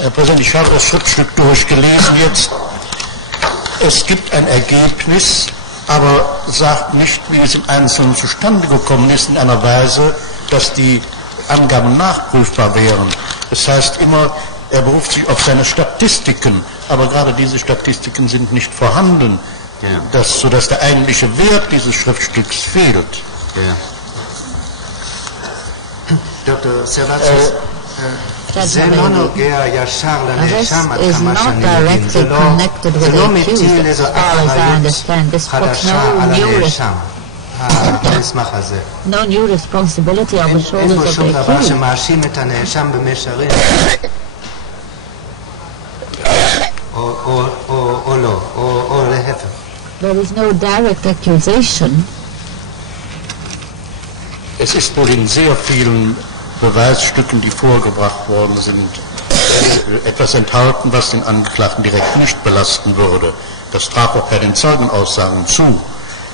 Herr Präsident, ich habe das Schriftstück durchgelesen jetzt. Es gibt ein Ergebnis, aber sagt nicht, wie es im Einzelnen zustande gekommen ist, in einer Weise, dass die Angaben nachprüfbar wären. Das heißt immer, er beruft sich auf seine Statistiken, aber gerade diese Statistiken sind nicht vorhanden, sodass der eigentliche Wert dieses Schriftstücks fehlt. Dr. Servatis, זה לא נוגע ישר לנאשם עד כמה שאני מבין, זה לא מטיל איזו אחריות חדשה על הנאשם, המסמך הזה. אין בו שום דבר שמאשים את הנאשם במישרין, או לא, או להפך. There is no direct accusation. Es ist wohl in sehr vielen Beweisstücken, die vorgebracht worden sind, etwas enthalten, was den Angeklagten direkt nicht belasten würde. Das traf auch bei den Zeugenaussagen zu.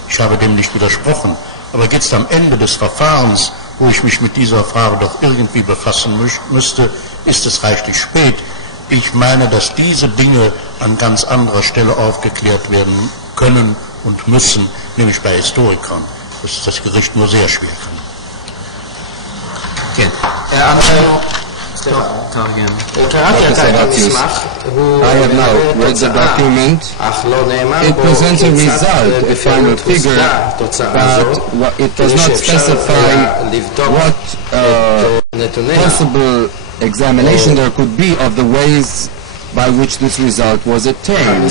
Ich habe dem nicht widersprochen. Aber jetzt am Ende des Verfahrens, wo ich mich mit dieser Frage doch irgendwie befassen müsste, ist es reichlich spät. Ich meine, dass diese Dinge an ganz anderer Stelle aufgeklärt werden können und müssen, nämlich bei Historikern, dass das Gericht nur sehr schwer kann. כן. קראתי את המסמך, I have now read the document. It presents a result, a final figure, but it does not specify what possible examination there could be of the ways by which this result was attained.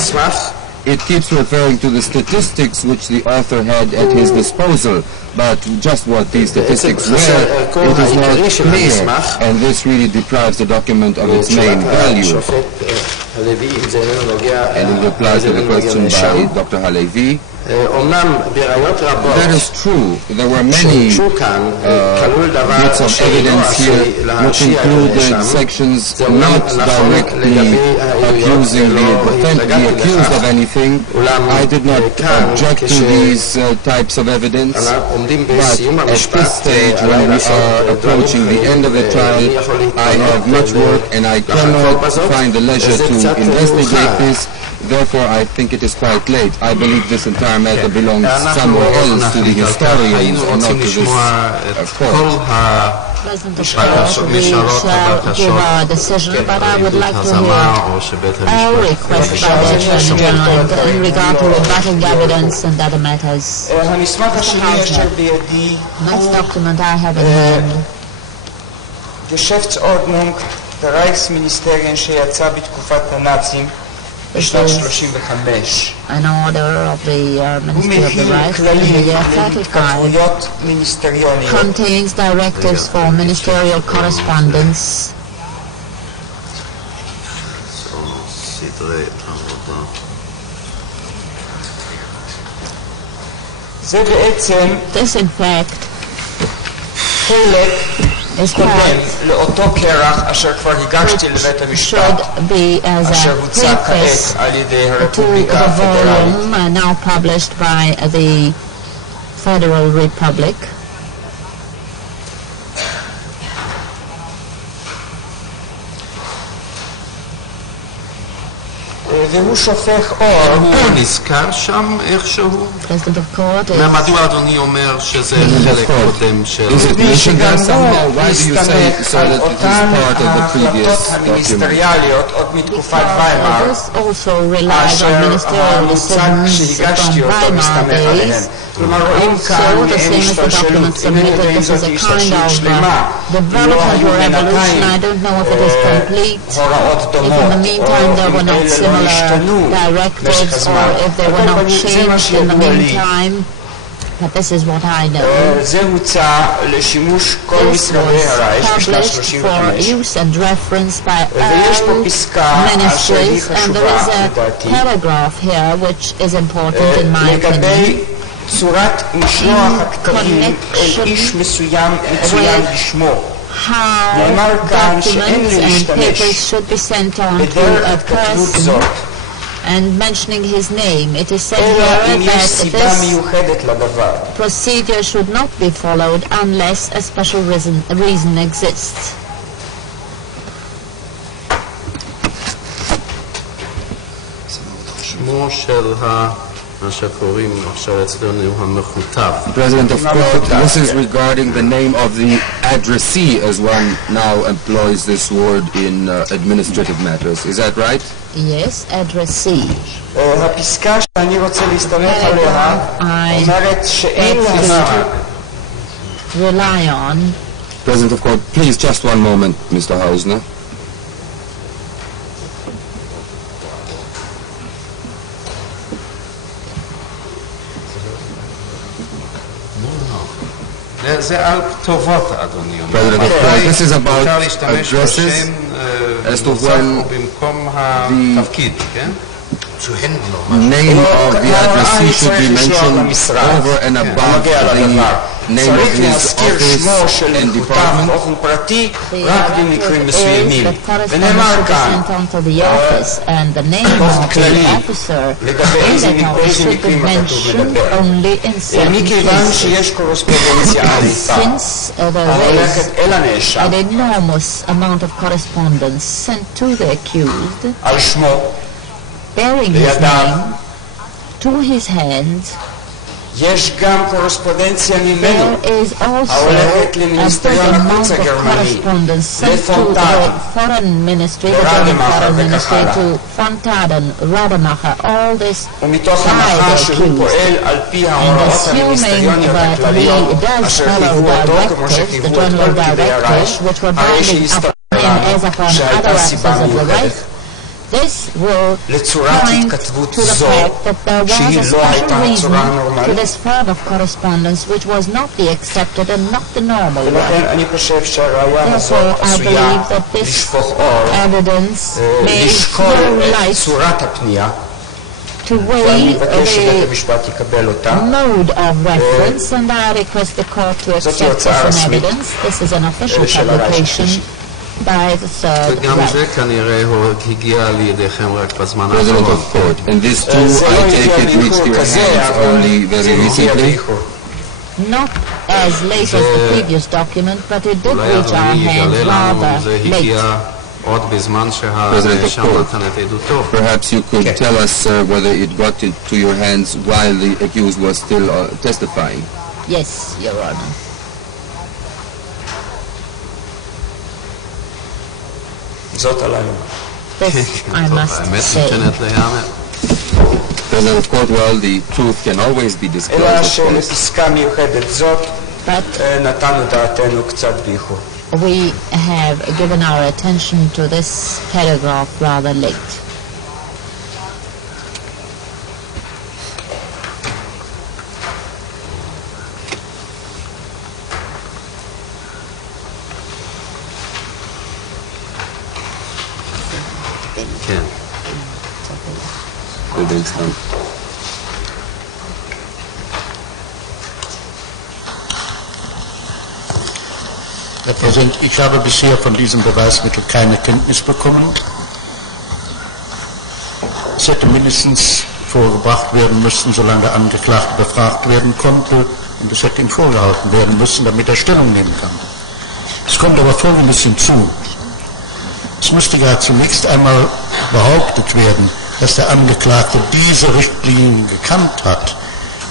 It keeps referring to the statistics which the author had at his disposal, but just what these statistics were, it is not clear, and this really deprives the document of its main value. And it replies to the question by Dr. Halevi. That is true. There were many bits of evidence here which included sections not directly accusing the accused of anything. I did not object to these types of evidence, but at this stage, when we are approaching the end of the trial, I have much work and I cannot find the leisure to investigate this. Therefore, I think it is quite late. I believe this entire matter belongs somewhere else, to the historians, and not to this court. President of court, we shall give our decision, but I would like to hear a request by the Attorney General in regard to rebutting evidence and other matters. Next document I have in hand. Geschäftsordnung der Reichsministerien שיצא בתקופת הנאצים בשנת 35. An order of the Ministry of the Reich in the year 35 contains directives for ministerial correspondence. זה בעצם This in fact חלק is part לאותו קרח אשר כבר הגשתי לבית המשפט אשר הוצא כעת על ידי הרפובליקה הפדרלית. now published by the Federal Republic. והוא שופך אור. הוא נזכר שם איכשהו? מדוע אדוני אומר שזה חלק קודם של... על אותן ההחלטות המיניסטריאליות עוד מתקופת ויימאר אשר המוצג שהגשתי אותו מסתמך עליהן. כלומר רואים כאן מעין השתלשלות, אינני יודע אם זאת השתלשלות שלמה, לא היו בינתיים הוראות דומות או לא השתנו במשך הזמן. זה מה שידוע לי. זה הוצא לשימוש כל משרדי הרייך בשנת 35 ויש פה פסקה אשר היא חשובה לדעתי לגבי צורת משלוח הכתבים אל איש מסוים מצוין בשמו. נאמר כאן שאין להשתמש בדרך התכתבות זאת and mentioning his name, it is said here that this procedure should not be followed unless a special reason exists. שמו של מה שקוראים עכשיו אצלנו המכותב. President, of course, this is regarding the name of the addressee, as one now employs this word in administrative matters. Is that right? Yes, addressee. הפסקה שאני רוצה להסתמך עליה אומרת שאין לומר. Rely on. President of court, please, just one moment, Mr. Hausner. זה על כתובות, אדוני. President of court, this is about addresses as to when במקום התפקיד, כן? name of the addressee should be mentioned over and above the name of his office and department. רק במקרים מסוימים. ונאמר כאן, באופן כללי, לגבי איזה מקרים אתה מדבר. מכיוון שיש קורספונדנציה ענפה ההולכת אל הנאשם על שמו bearing his name to his hands, יש גם קורספונדנציה ממנו ההולכת למיניסטריון החוץ הגרמני, לפונטאדן, רדמאכר, ומתוך הנחה שהוא פועל על פי ההוראות המיניסטריוניות הכלליות אשר חייבו אותו כמו שחייבו את כל פקידי הרייך, הרי שהסתבר שהייתה סיבה מיוחדת לצורת התכתבות זו שהיא לא הייתה צורה נורמלית. ולכן אני חושב שהראיה הזאת עשויה לשפוך אור, לשקול את צורת הפנייה, ואני מבקש שבית המשפט יקבל אותה. זאת הרצאה רשמית של הרייך השלישי. וגם זה כנראה הגיע לידיכם רק בזמן האחרון. And this too, I take it, reached your hands only very recently. Not as late as the previous document, but it did reach our hands rather late. עוד בזמן שהנאשם נתן את עדותו. Perhaps you could tell us whether it got to your hands while the accused was still testifying. Yes, Your Honor. זאת עלינו. This I must say. President of court, well, the truth can always be disclosed. אלא שלפסקה מיוחדת זאת נתנו דעתנו קצת באיחור. We have given our attention to this paragraph rather late. Herr Präsident, ich habe bisher von diesem Beweismittel keine Kenntnis bekommen. Es hätte mindestens vorgebracht werden müssen, solange der Angeklagte befragt werden konnte, und es hätte ihm vorgehalten werden müssen, damit er Stellung nehmen kann. Es kommt aber Folgendes hinzu. Es müsste ja zunächst einmal behauptet werden, dass der Angeklagte diese Richtlinien gekannt hat.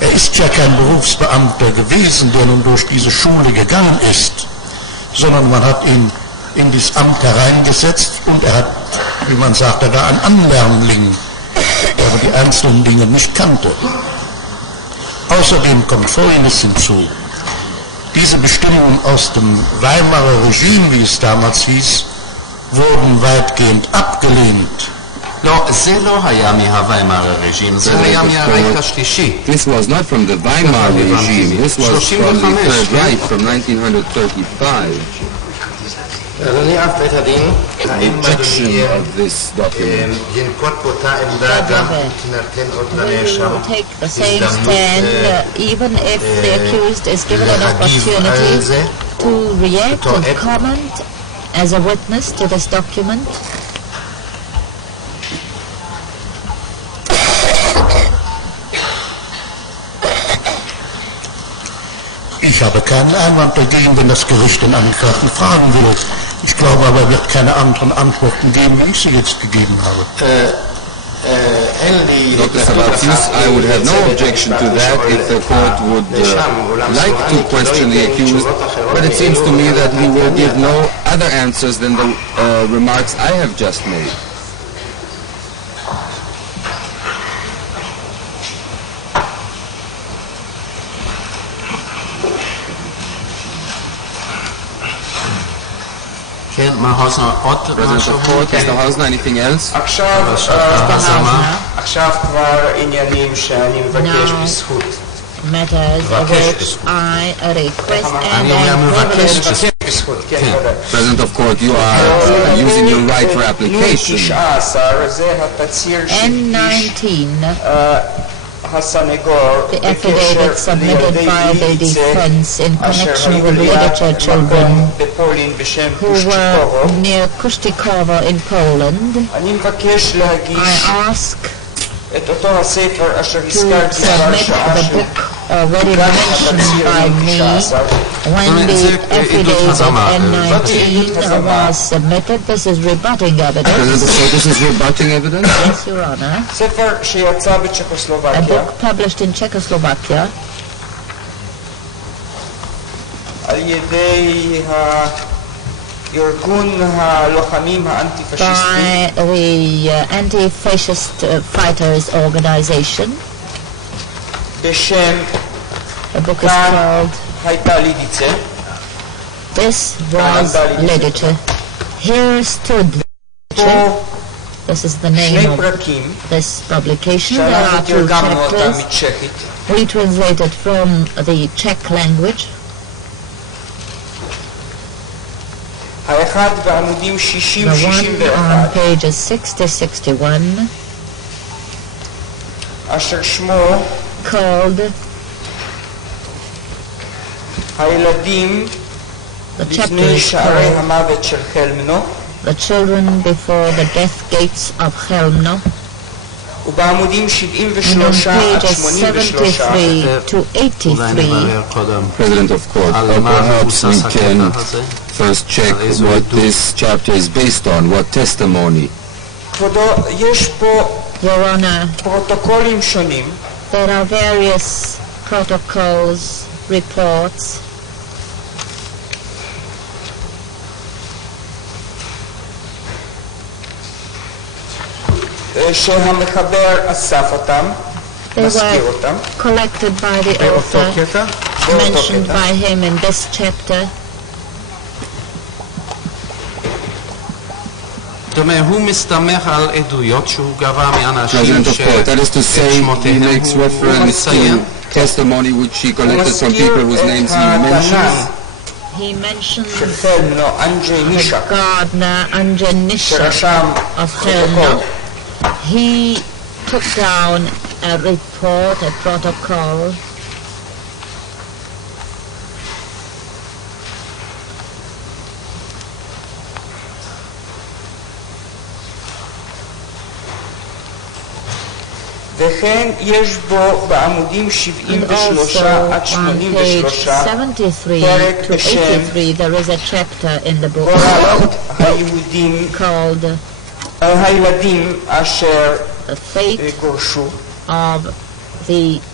Er ist ja kein Berufsbeamter gewesen, der nun durch diese Schule gegangen ist, sondern man hat ihn in dieses Amt hereingesetzt und er hat, wie man sagt, er war ein Anlernling, der aber die einzelnen Dinge nicht kannte. Außerdem kommt Folgendes hinzu. Diese Bestimmungen aus dem Weimarer Regime, wie es damals hieß, wurden weitgehend abgelehnt. לא, זה לא היה מהוויימר הרג'ים, זה היה מהרייך השלישי. This was not from the Weimar regime, this was from the Third Reich from 1935. אדוני אף בית הדין, האם אדוני ינקוט באותה עמדה גם תינתן עוד לנאשם הזדמנות להגיב על זה? To react and comment as a witness to this document? Ich habe keinen Einwand dagegen, wenn das Gericht den Angeklagten fragen will. Ich glaube aber, er wird keine anderen Antworten geben, wie ich sie jetzt gegeben habe. Dr. Sabatsius, I would have no objection to that if the court would like to question the accused, but it seems to me that he will give no other answers than the remarks I have just made. Mr. Hausner, anything else? עכשיו כבר עניינים שאני מבקש בזכות. Matters which I request and President of court, you are using your right for application. N19, the affidavit submitted by the defense in connection with literature children who were near Kushtikovo in Poland. I ask to submit the book already mentioned by me when the affidavit N19 was submitted. This is rebutting evidence. This is rebutting evidence? Yes, Your Honor. A book published in Czechoslovakia by the anti-fascist fighters organization. The book is called This Was Literature. Here Stood Literature. This is the name of this publication. There are two chapters retranslated from the Czech language. The one on pages 60-61 called the chapter is called The Children Before the Death Gates of Chelmno. And on pages 73 to 83, President of court, perhaps we can first check what this chapter is based on, what testimony. Your Honor, there are various protocols, reports, they were collected by the author, mentioned by him in this chapter. President of court, that is to say, he makes reference to testimony which he collected from people whose names he mentions. He mentions the gardener Andrzej Nisha of Chelmno. He took down a report, a protocol, וכן יש בו בעמודים 73 עד 83 פרק בשם הוראות היהודים הילדים אשר גורשו.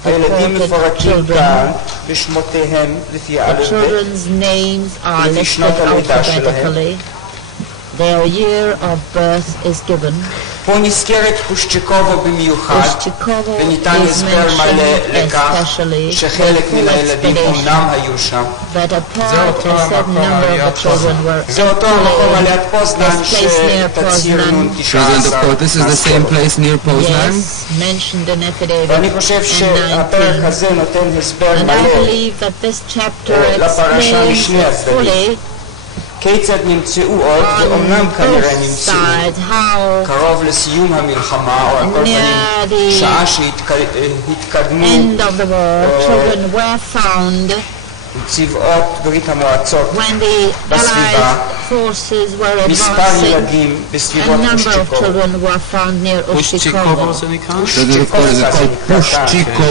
הילדים מפורקים כאן בשמותיהם לפי האלף ולפי שנות הלידה שלהם. Their year of birth is given. פה נזכרת קושצ'יקובו במיוחד, וניתן הסבר מלא לכך שחלק מן הילדים אומנם היו שם. זה אותו המקום על יד פוזנן שתצהיר נון 19. This is the same place near Poznan? ואני חושב שהפרק הזה נותן הסבר מלא לפרשה משני הצדדים. כיצד נמצאו עוד, ואומנם כנראה נמצאו קרוב לסיום המלחמה, או על כל פנים שעה שהתקדמו צבאות ברית המועצות בסביבה, מספר ילדים בסביבות פושצ'יקובו.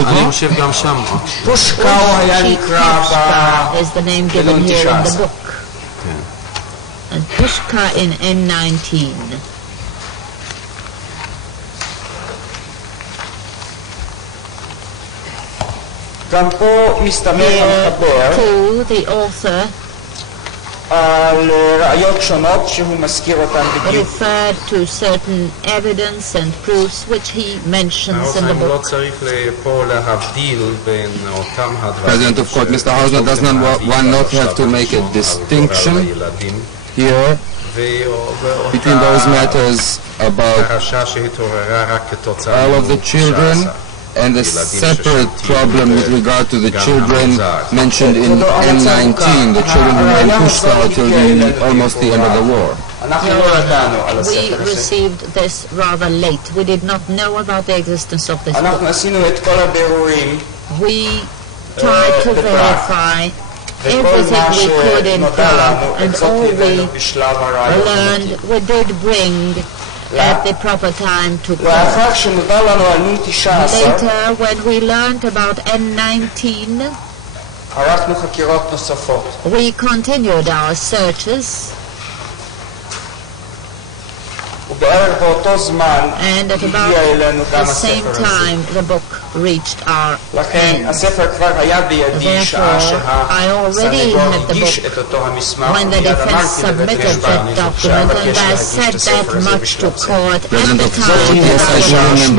אני חושב גם שם. פושקאו היה נקרא בגדעון 19. And Pushka in N19. גם פה מסתמך המחבר על ראיות שונות שהוא מזכיר אותן בדיוק. referred to certain evidence and proofs which he mentions in the book. לא צריך פה להבדיל בין אותם הדברים. President of Court, Mr. Hausner does not have to make a distinction here between those matters about all of the children and the separate problem with regard to the children mentioned in M19, the children who were in Pushkar till almost the end of the war. We received this rather late. We did not know about the existence of this book. We tried to verify everything we could in Prague, and all we learned we did bring at the proper time to court. Later, when we learned about N19, we continued our searches, and at about the same time the book reached our hands. Therefore, I already had the book when the defense submitted that document, and I said that much to court at the time that I was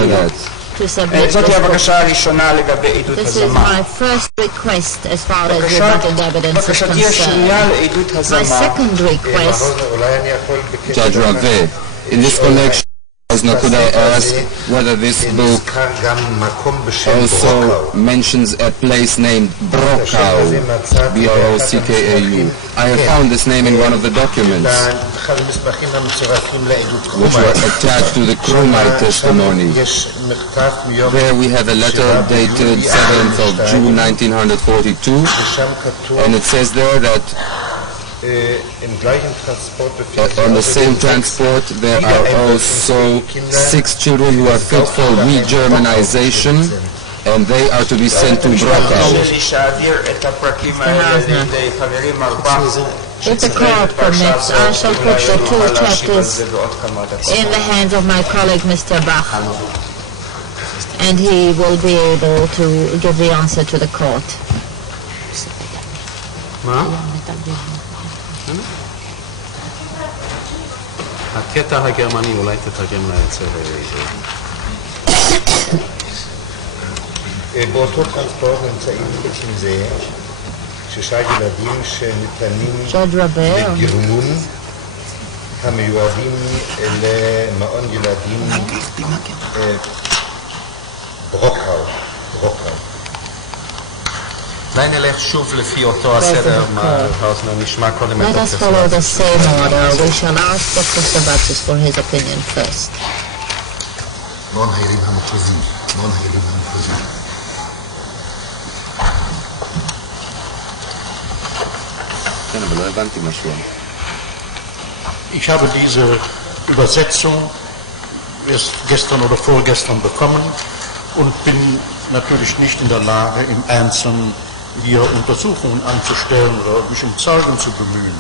to submit this book. This is my first request as far as rebuttal evidence is concerned. My second request, Judge Rave, in this connection, could I ask whether this book also mentions a place named Brockau, B-R-O-C-K-A-U? I have found this name in one of the documents which were attached to the Krumite testimony. There we have a letter dated 7th of June 1942, and it says there that on the same transport there are also 6 children who are fit for re-Germanization, and they are to be sent to Brockau. if the court permits, I shall put the 2 chapters in the hands of my colleague Mr. Bach, and he will be able to give the answer to the court. הקטע הגרמני אולי תתרגם לעצר. באותו טרנספורט נמצאים בקשים זה 6 ילדים שניתנים לגרנון המיועדים למעון ילדים ברוקראו. אולי נלך שוב לפי אותו הסדר, האוזנר נשמע קודם את Let us follow the same order. We shall ask Dr. Sabatsis for his opinion first. מעון הילדים המחוזי. כן, אבל לא הבנתי משהו. Ich habe diese Übersetzung erst gestern oder vorgestern bekommen und bin natürlich nicht in der Lage, im Einzelnen hier Untersuchungen anzustellen oder mich um Zeugen zu bemühen.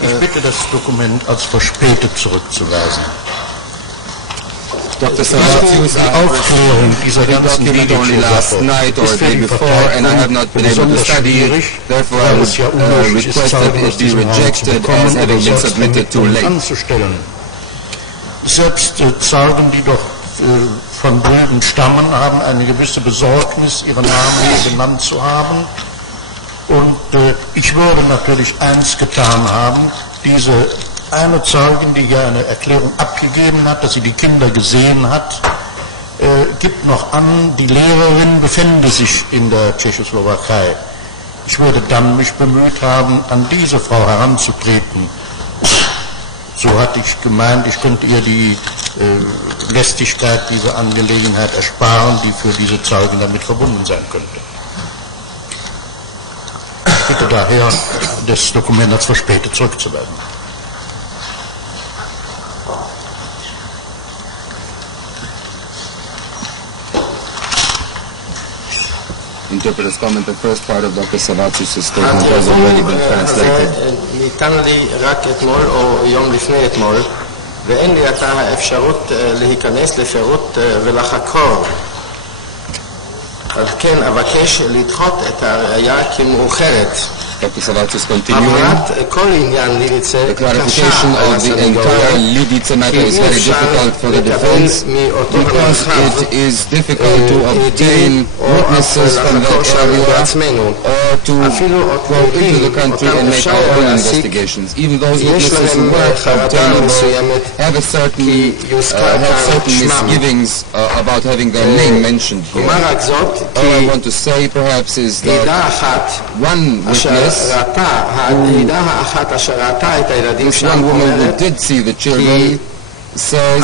Ich bitte, das Dokument als verspätet zurückzuweisen. Dr. Sabatsis, die Aufklärung dieser ganzen last night or the day before, and I have not been able to study it. Therefore, I would request that it be rejected as having been submitted too late. Selbst Zeugen, die doch von Brüdern stammen, haben eine gewisse Besorgnis, ihren Namen hier genannt zu haben. Und ich würde natürlich eins getan haben, diese eine Zeugin, die ja eine Erklärung abgegeben hat, dass sie die Kinder gesehen hat, gibt noch an, die Lehrerin befände sich in der Tschechoslowakei. Ich würde dann mich bemüht haben, an diese Frau heranzutreten. So hatte ich gemeint, ich könnte ihr die Lästigkeit dieser Angelegenheit ersparen, die für diese Zeugin damit verbunden sein könnte. Ich bitte daher, das Dokument als verspätet zurückzuweisen. Interpreter's comment, the first part of Dr. Sabatsis' statement has already been translated. ניתן לי רק אתמול או יום לפני אתמול, ואין לי עתה האפשרות להיכנס לפירוט ולחקור על כן אבקש לדחות את הראייה כמאוחרת. Dr. Savatsis continuing. The clarification of the entire Lidice matter is very difficult for the defense because it is difficult to obtain witnesses from that area or to go into the country and make our own investigations. Even those witnesses who were obtainable have certain misgivings about having their name mentioned here. All I want to say perhaps is that one witness, this one woman who did see the children, says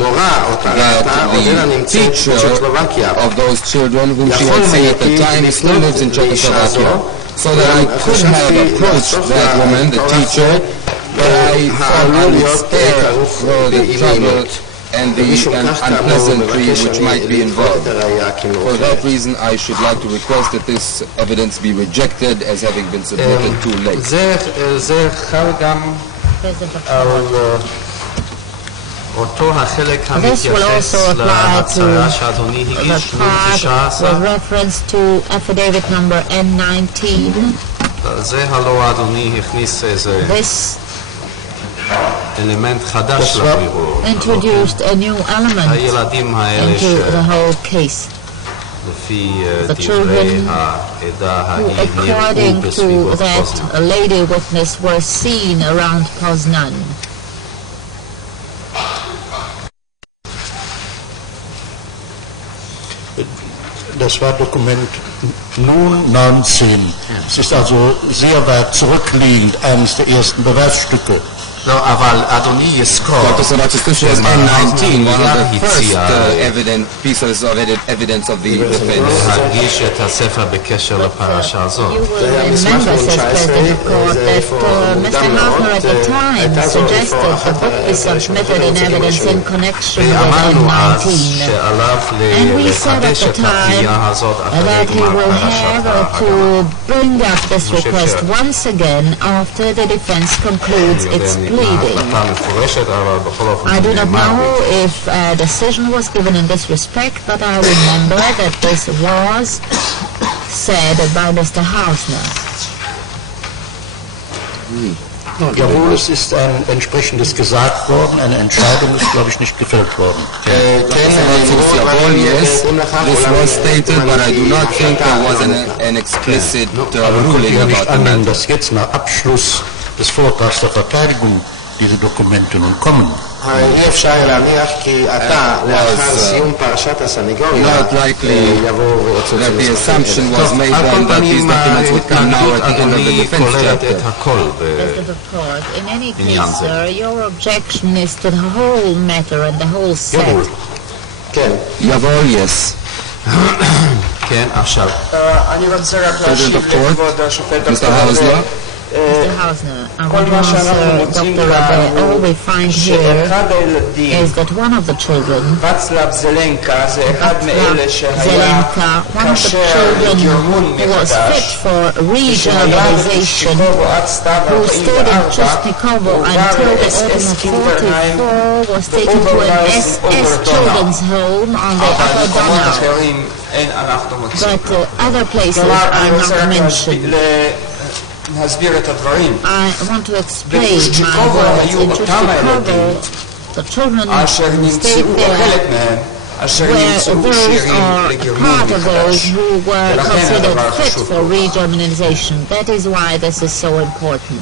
that the teacher of those children whom she had seen at the time still lives in Czechoslovakia. So that I could have approached that woman, the teacher, but I thought I would spare her the trouble and the unpleasantry which might be involved. For that reason, I should like to request that this evidence be rejected as having been submitted too late. This will also apply to the part with reference to affidavit number N19. This introduced a new element into the whole case. The children who, according to that lady witness, were seen around Poznan. Das war Dokument nun 19. Es ist also sehr weit zurückliegend, eines der ersten Beweisstücke. לא, אבל אדוני יזכור, Dr. Savatsis, this was N19, one of the first pieces of evidence of the defense. להגיש את הספר בקשר לפרשה הזאת. You will remember, says President of Court, that Mr. Hausner at the time suggested the book be submitted in evidence in connection with N19. And we said at the time that he will have to bring up this request once again after the defense concludes its plea. I do not know if a decision was given in this respect, but I remember that this was said by Mr. Hausner. Jawohl, es ist ein entsprechendes gesagt worden, eine Entscheidung ist, glaube ich, nicht gefällt worden. Yes, this was stated, but I do not think there was an explicit ruling about the matter. Dass jetzt nach Abschluss des Vortrags der Verteidigung diese Dokumente nun kommen. אי אפשר להניח כי אתה לאחר סיום פרשת הסנגוריה יבוא that the assumption was made then that these documents would come now at the end of the defense chapter. In any case, sir, your objection is to the whole matter and the whole set. כן. יבוא, yes. כן, עכשיו. אני רוצה רק להשיב לכבוד השופט Mr. Hausner. Mr. Hausner, I want to answer Dr. Rabbe. All we find here is that one of the children, Zelenka, one of the children who was fit for regionalization, who stayed in Chusnikovo until the autumn of 44, was taken to an SS children's home on the Upper Donau. But other places are not mentioned. I want to explain my words. In Chusnikovo, the children who stayed there those are part of those who were considered fit for regermanization. That is why this is so important.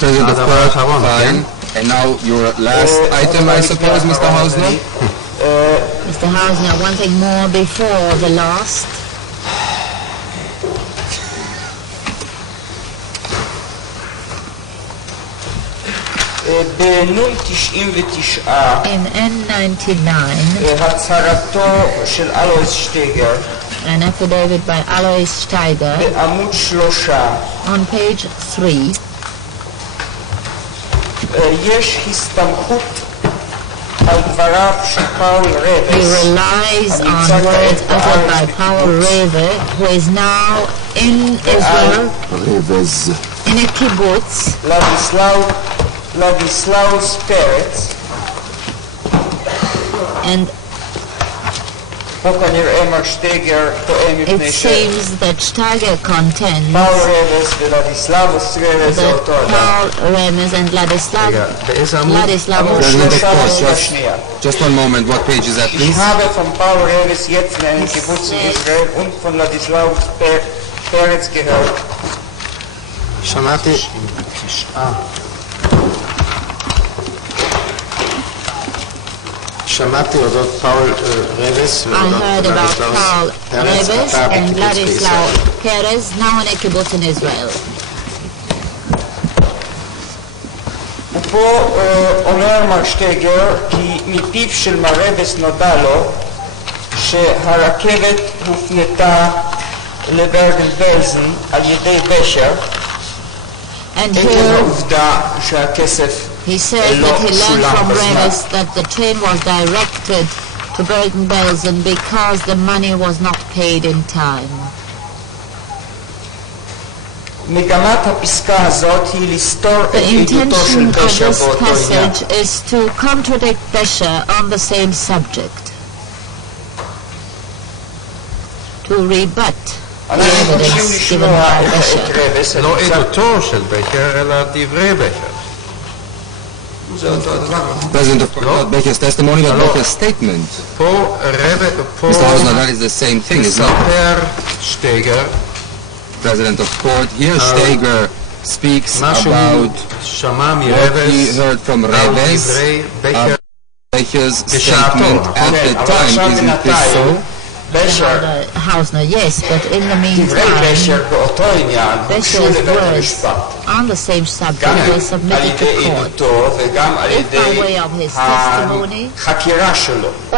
President of Court, fine. And now your last item, I suppose, Mr. Hausner? Mr. Hausner, one thing more before the last. In N99, an affidavit by Alois Steiger, on page 3, he relies on words uttered by Paul Reve, who is now in Israel, in a kibbutz, and It seems that Steiger contends that Paul Remes and Ladislaus. Just one moment, what page is that, please? Ich habe von Paul Remes jetzt in einem Kibbutz in Israel und von Ladislaus Peretz gehört. שמעתי אודות פאול רבס I heard about Paul Remes and Ladislaus Perez, now in a kibbutz in Israel. ופה אומר מר שטייגר כי מפיו של מר רבס נודע לו שהרכבת הופנתה לברגן בלזן על ידי בשר. And אין here עובדה שהכסף he says that he learned from Remes that the train was directed to Bergen-Belsen because the money was not paid in time. מגמת הפסקה הזאת היא לסתור את The עדותו של intention of בשר this באותו עניין. passage is to contradict Besher on the same subject, to rebut the אנחנו רוצים evidence given לשמוע by את Besher. רבס, לא עדותו של בקר, אלא דברי בקר. President of not Baker's testimony, but Baker's statement. פה Mr. Hausner, that is the same thing, isn't it? מספר שטייגר President of court, here Steiger speaks מה שהוא about שמע what he מרבס heard from על Reves, דברי בקר Baker's בשעתו. statement at the time. Isn't this so? בשר, Hausner, yes, but in the דברי meantime, בשר באותו עניין הוגשו Besher's לבית words המשפט. on the same subject גם were על submitted ידי to court, עדותו וגם על if by ידי way of his testimony החקירה שלו. or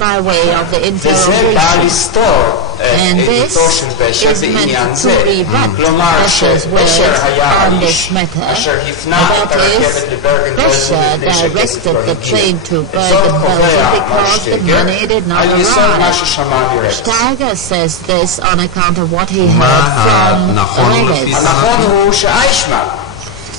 by way of the וזה בא interrogation. לסתור את And this עדותו של בשר is בעניין meant to זה. rebut כלומר Besher's words שבשר היה on האיש this matter. אשר הפנה את That הרכבת is, לברגן בלזן Besher לפני שהכסף directed לא the הגיע. train to זאת קובע Bergen-Belsen מר because the שטייגר money did not על יסוד מה arrive. ששמע מרבס. Steiger says this on account of what he מה heard from הנכון לפי Remes. הנכון הוא שאייכמן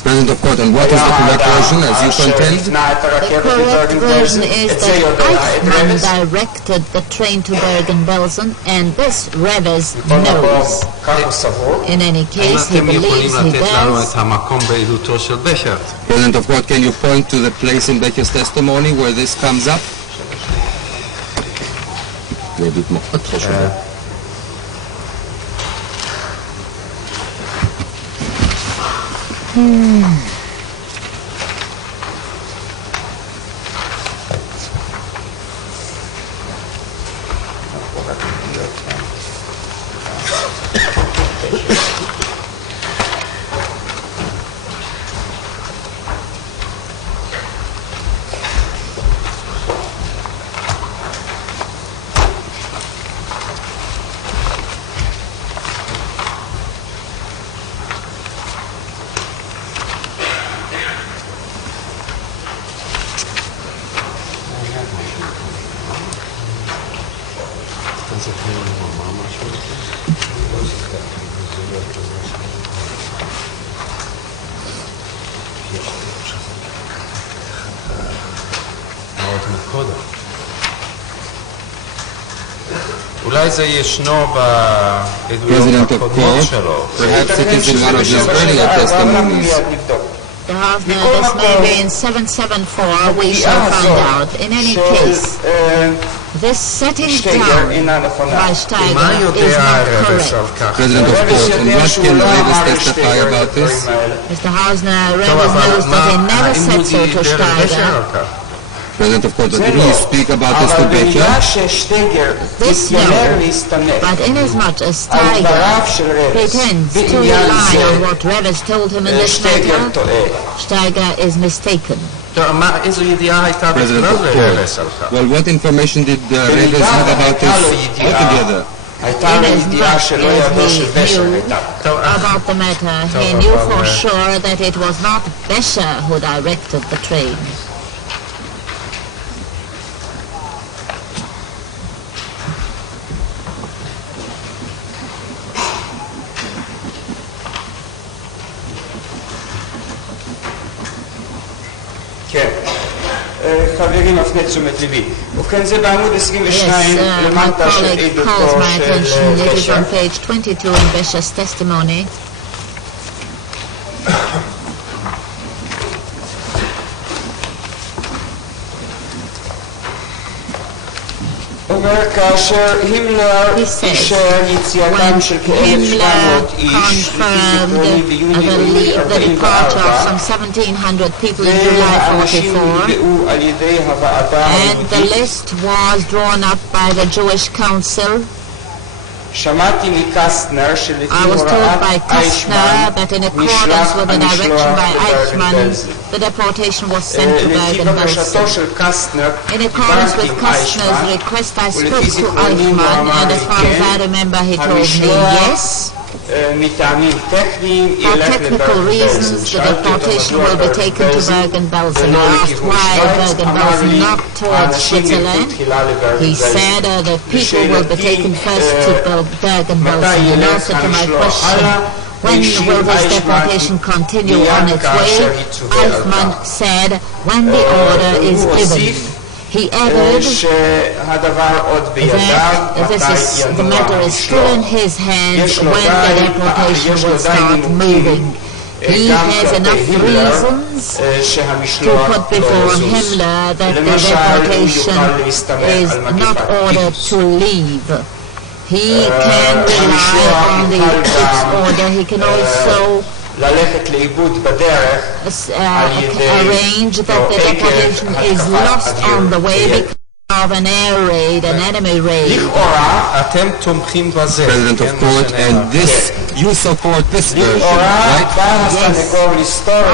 President of court, and what is the correct version, as you contend? The correct version is that Eijkman directed the train to Bergen-Belsen, and this Reves knows. In any case, he אתם יכולים believes he לתת לנו does. את המקום בעדותו של בקר? President of court, can you point to the place in Baker's testimony where this comes up? זה עדות מאוד חשובה. אולי זה ישנו בעדויות President of הקודמות court, שלו. perhaps it is in one of his earlier testimonies. The Hausner, this may be in 774, we shall find out. In any case, this setting down by Steiger מה is יודע not רבס על correct. כך? President of court, and what can Reves testify about this? Mr. Hausner, טוב, Reves אבל knows that he never האם said הוא so to דיבר בקר Steiger. על כך? President of court, but did he speak about this to אבל Baker? בגלל ששטייגר This התיימר no, להסתמך but inasmuch as על דבריו Steiger של רבס pretends to בעניין rely זה, on what Reves told him in this שטייגר matter, טועה. Steiger is mistaken. איזו ידיעה הייתה President בכלל of לרבס court. על כך? Well, what information did Reves have about this altogether? הייתה לו ידיעה Inasmuch שלא ידו של as he בשר knew הייתה. about the matter, he knew for sure that it was not Besher who directed the train. כן. חברים מפנה תשומת ליבי. ובכן זה בעמוד 22 למטה של עדותו של בשע. page 22 in Besha's testimony. אומר כאשר הימלר אישר יציאתם של כ-1,700 איש לפי זיכרוני ביוני 44 והאנשים נקבעו על ידי הוועדה היהודית. שמעתי מקסטנר שלפי הוראת אייכמן נשלח המשלוח לברגן-בלזן. לפי בקשתו של קסטנר דיברתי עם אייכמן ולפי זיכרוני הוא אמר לי כן, המשלוח מטעמים טכניים ילך לברגן-בלזן. שאלתי אותו מדוע ברגן-בלזן ולא לכיוון שווייץ, אמר לי האנשים ילכו תחילה לברגן-בלזן. ושאלתי מתי ילך המשלוח הלאה When will this deportation continue on its way? Eijkman said, when the order is given. He added that the matter is still in his hands when the deportation will start moving. He has enough reasons to put before Himmler that the deportation is not ordered to leave. He can rely on the order. He can also arrange that the deportation is lost on the way because of an air raid, an enemy raid. President of Court, and this, you support this version, right? Yes.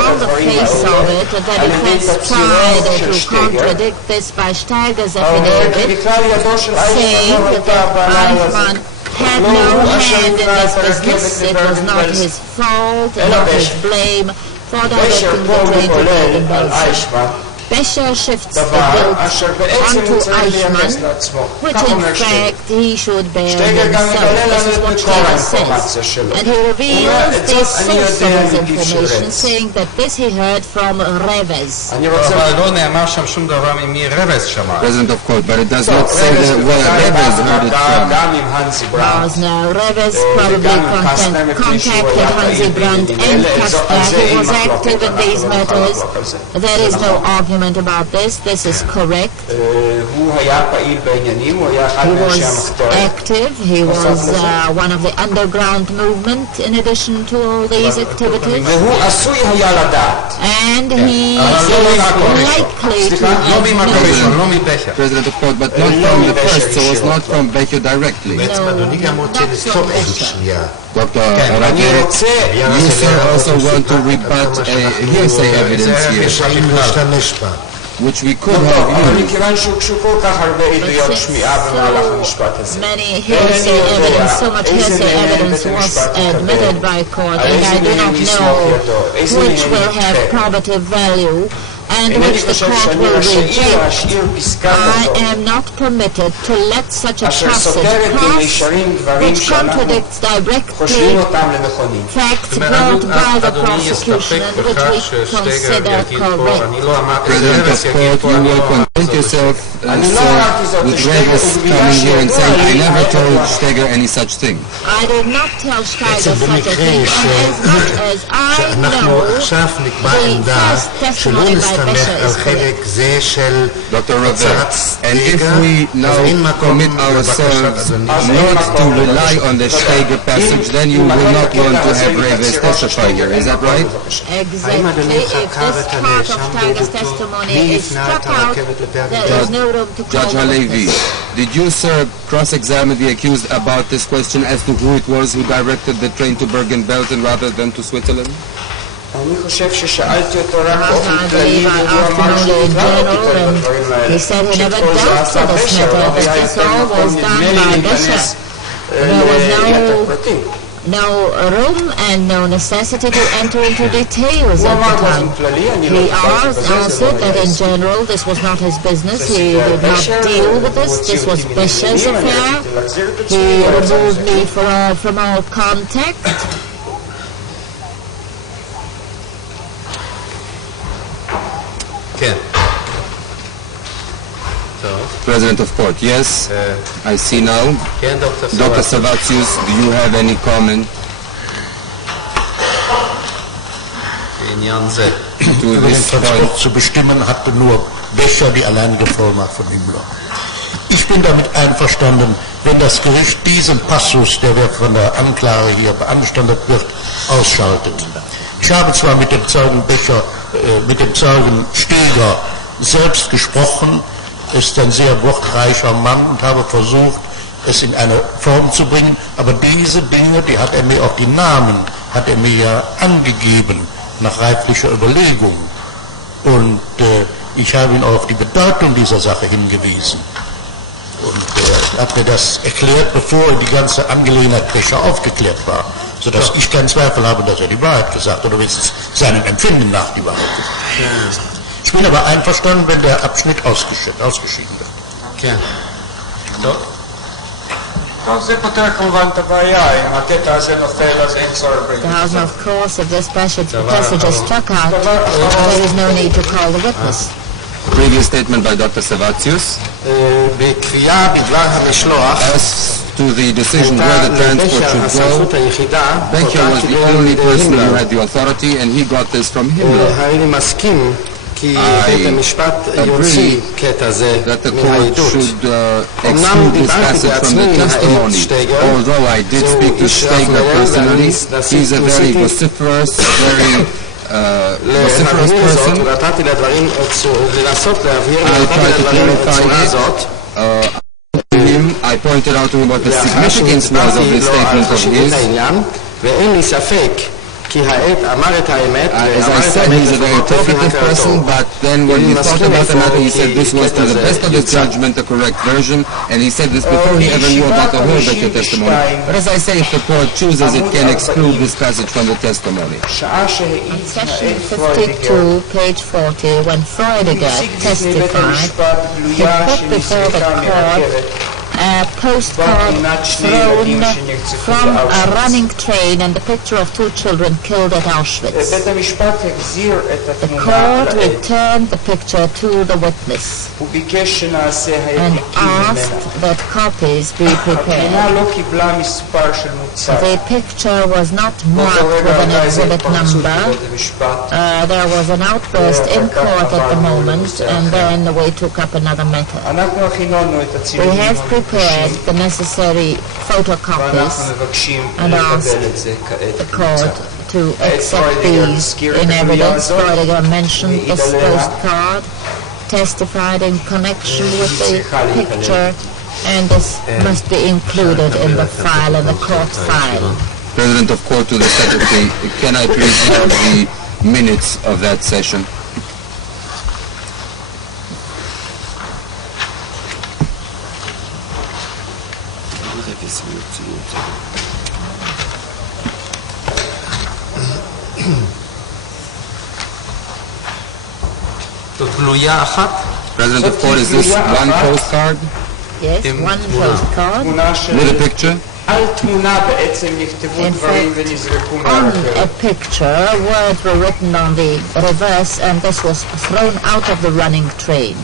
On the face of it, the defense tried to contradict this by Steiger's affidavit, saying that Eijkman had no hand in this business. It was not his fault, not his blame for directing the train to Bergen-Belsen. Besha shifts the guilt onto Eijkman, which in fact he should bear himself. This is what Steiger says. And he reveals the source of his information, saying that this he heard from Reves. President of Court, but it does not say that where Reves heard it from. Now, Reves probably contacted Hansi Brandt and Kastner. He was active in these matters. There is no argument about this. This is correct. He was active. He was one of the underground movement in addition to all these activities. And he is likely to have known. President of Court, but not from the first, so it's not from Becher directly. Dr. Rage, you sir also want to rebut hearsay evidence here, which we could have used. Many hearsay evidence, so much hearsay evidence was admitted by court, and I do not know which will have probative value and which the court will reject. I am not permitted to let such a passage pass which contradicts directly facts brought by the prosecution and which we consider correct. President of Court, you will content yourself with Reves coming here and saying, I never told Steiger any such thing. I did not tell Steiger such a thing, and as much as I know, the first testimony by Dr. Rave, and if we now commit ourselves not to rely on the Steiger passage, then you will not want to have Reves testify here. Is that right? Exactly. If this part of Steiger's testimony is struck out, there is no room to call Judge Halevi, did you, sir, cross-examine the accused about this question as to who it was who directed the train to Bergen-Belsen rather than to Switzerland? אני חושב ששאלתי אותו רק באופן כללי והוא אמר שהוא לא טיפל בדברים האלה. שכל זה עשה בשע לא היה יותר מקום נדמה לי להיכנס לידיעת הפרטים. No room and no necessity to enter into details at the time. He answered that in general this was not his business. He did not deal with this. This was Besha's affair. He removed me from all contact. כן. President of Court, yes, I see now. Dr. Savatius, do you have any comment über den Transport zu bestimmen, hatte nur Becher die alleinige Vollmacht von Himmler. Ich bin damit einverstanden, wenn das Gericht diesen Passus, der von der Anklage hier beanstandet wird, ausschaltet. Ich habe zwar mit dem Zeugen Steger selbst gesprochen, ist ein sehr wortreicher Mann und habe versucht, es in eine Form zu bringen, aber diese Dinge, die hat er mir, auch die Namen, hat er mir ja angegeben, nach reiflicher Überlegung. Und ich habe ihn auf die Bedeutung dieser Sache hingewiesen. Und er hat mir das erklärt, bevor die ganze Angelegenheit Becher aufgeklärt war, sodass ich keinen Zweifel habe, dass er die Wahrheit gesagt hat, oder wenigstens seinem Empfinden nach die Wahrheit gesagt hat. Ich bin aber einverstanden, wenn der Abschnitt ausgeschieden wird. כן. טוב. טוב, זה פותר כמובן את הבעיה, אם הקטע הזה נופל אז אין צורך The House, of course, if this passage is struck out, there is no need to call the witness. previous statement by Dr. Savatius? בקביעה בדבר המשלוח, As to the decision where the transport should go, Becher was the only person who had the authority, and he got this from Himmler. אני מסכים כי בית המשפט יוציא קטע זה מהעדות. Exclude this passage from the testimony. Although I did speak to Steger personally, he's a very vociferous, very vociferous person. I tried to clarify it. I pointed out to him what the significance was of this statement of his. ואין לי ספק כי העד אמר את האמת. As I said, he's a very talkative person, but then when he thought about the matter, he said this was to the best of his judgment the correct version, and he said this before he ever knew about the whole Becher testimony. But as I say, if the court chooses, it can exclude this passage from the testimony. In section 52, page 40, when Freudiger testified, he put before the court a postcard thrown from a running train and the picture of two children killed at Auschwitz. The court returned the picture to the witness and asked that copies be prepared. The picture was not marked with an exhibit number. There was an outburst in court at the moment, and then we took up another matter. We have prepared the necessary photocopies and asked the court to accept these in evidence. Freudiger mentioned this postcard, testified in connection with the picture, and this must be included in the file, in the court file. President of Court to the Secretary, can I please have the minutes of that session? President of Court, is this one postcard? Yes, one postcard. With a picture? In fact, on a picture, words were written on the reverse, and this was thrown out of the running train.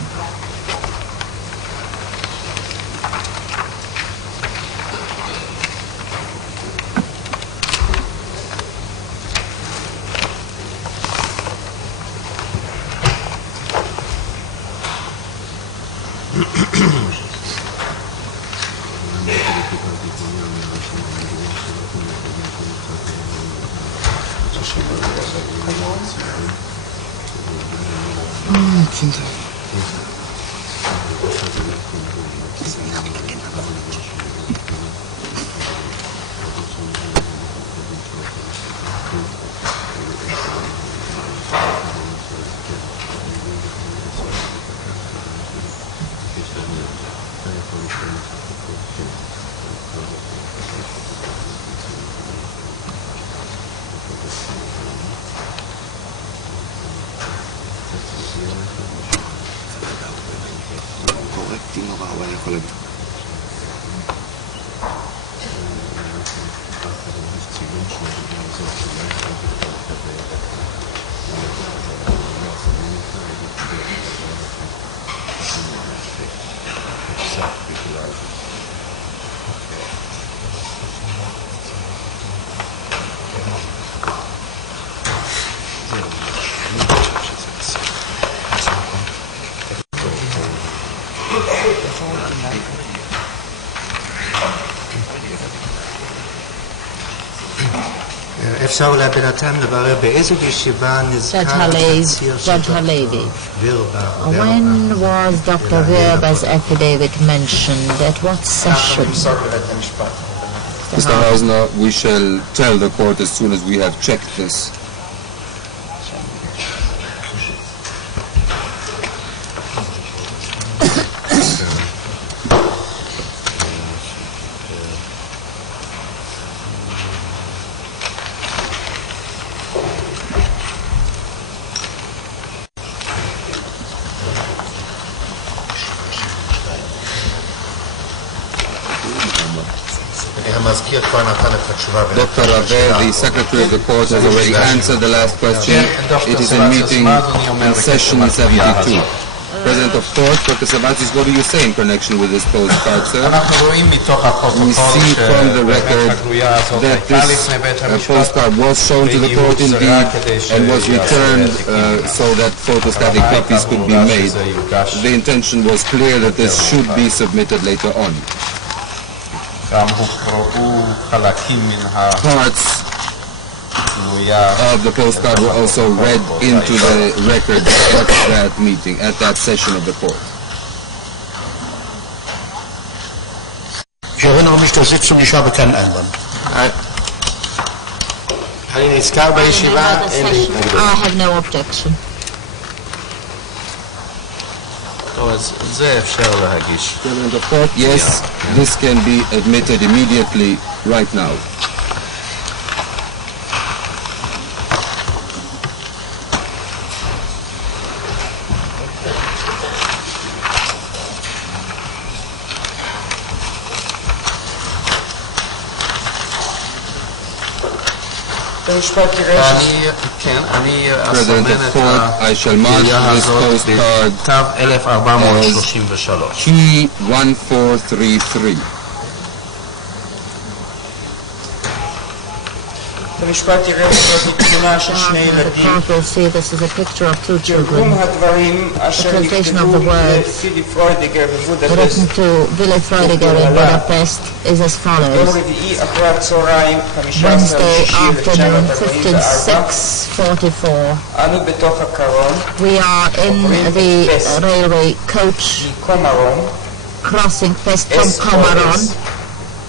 אפשר בינתיים לברר באיזו ישיבה נזכר התצהיר של דוקטור וירבה. When was Dr. Wirba's affidavit mentioned? At what session? Mr. Hausner, we shall tell the court as soon as we have checked this. Dr. Rave, the Secretary of the Court, has already answered the last question. It is in meeting in session 72. President of Court, Dr. Savatis, what do you say in connection with this postcard, sir? We see from the record that this postcard was shown to the court indeed and was returned so that photostatic copies could be made. The intention was clear that this should be submitted later on. Parts of the postcard were also read into the record at that meeting, at that session of the court. Ich erinnere mich der Sitzung, ich habe keinen Einwand. אני נזכר בישיבה, אין לי התנגדות. I have no objection. Yes, this can be admitted immediately, right now. President of Court, I shall mark this postcard key 1433. The court will see this is a picture of two children. The translation of the words written to Willy Freudiger in Budapest is as follows. Wednesday afternoon, 15:06:44. We are in the railway coach crossing Pest from Komaron.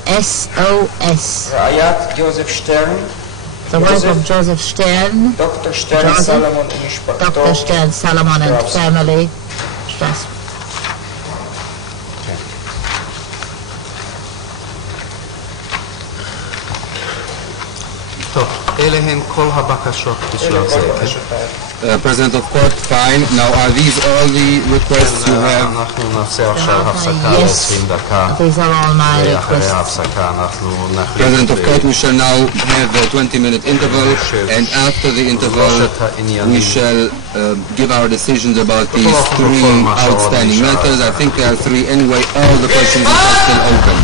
SOS. The wife of Joseph Stern, Dr. Stern, Salomon and Mispat. Dr. Stern, Salomon and family. אלה הן כל הבקשות בשלב זה, President of Court, fine. Now, are these all the requests you have? אנחנו נעשה עכשיו הפסקה ל-20 דקה. These are all my ואחרי requests. ההפסקה אנחנו נחליט. President of Court, we shall now have a 20-minute interval, and after the interval, we shall give our decisions about these three outstanding matters. I think there are three anyway. All the questions are still open.